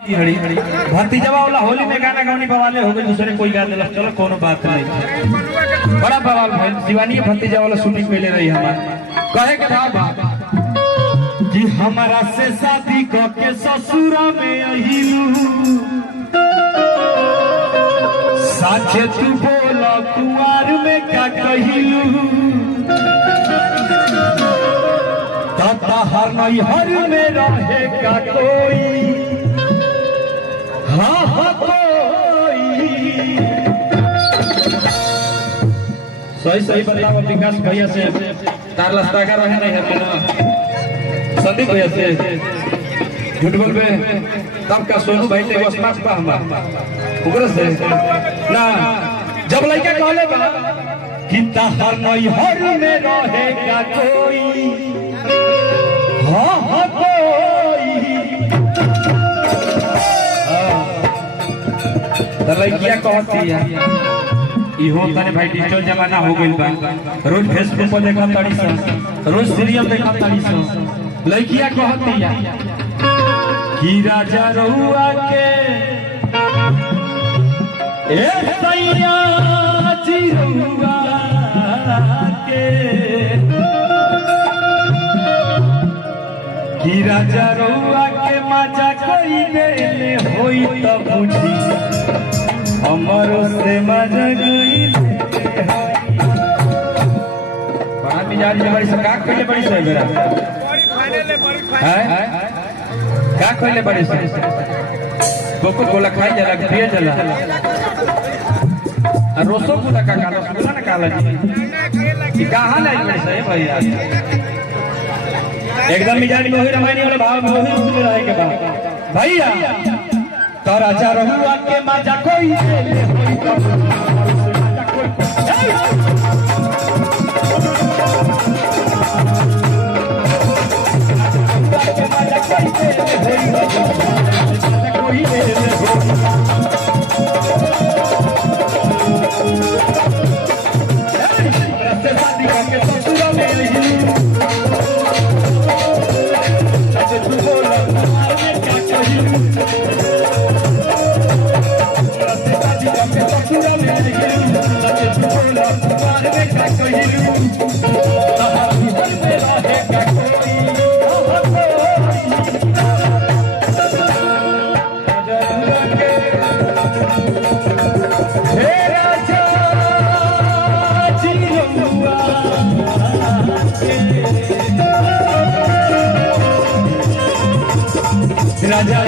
भतीजवा वाला होली में गाना गानी बवाले हो गए, दूसरे कोई गा दिला, चलो कोनो बात नहीं। बड़ा बवाल भाई शिवानी के भतीजा वाला शूटिंग पहले रही हमार कहे के था कि हमारा से शादी क के ससुरा में अहिलू साचे तू बोला कुंवार में का कहिलू तता हर नहीं हर में रहे का कोई हाँ हाँ सही सही बताओ विकास भैया से तार लस्ता का रहे नहीं है ना संदीप भैया से झूठ बोल पे तब का सोनू भाई ते वसमास पा हमार उग्र से ना जब लड़का कहले बा कि तहर नहीं हर में रहे का कोई हाँ हाँ कोई लड़किया कहती है इहो तने भाई डिजिटल जमाना हो गइल बा, रोज फेसबुक पर देखा ताड़ी सा, रोज सीरियल देखा ताड़ी सा। लड़किया कहती है कि राजा रहुआ के ए सैया जी रहुआ के कि राजा रहुआ के मजा कोई देले होई त पूछी हमारो से मजा गई बड़ा मिजाज में बड़ी सका कोई बड़ी से मेरा है का कोई बड़ी से कोको कोला खाई जला पिए जला और रोसो कोला का काला सुना ना काला जी कि कहां लाई बड़ी से भैया एकदम मिजाज में होई रमायनी वाले भाव में होई उसमें रहे के बाद भैया तो राजा रहुआ के मजा कोई देले होई तो मजा कोई राजा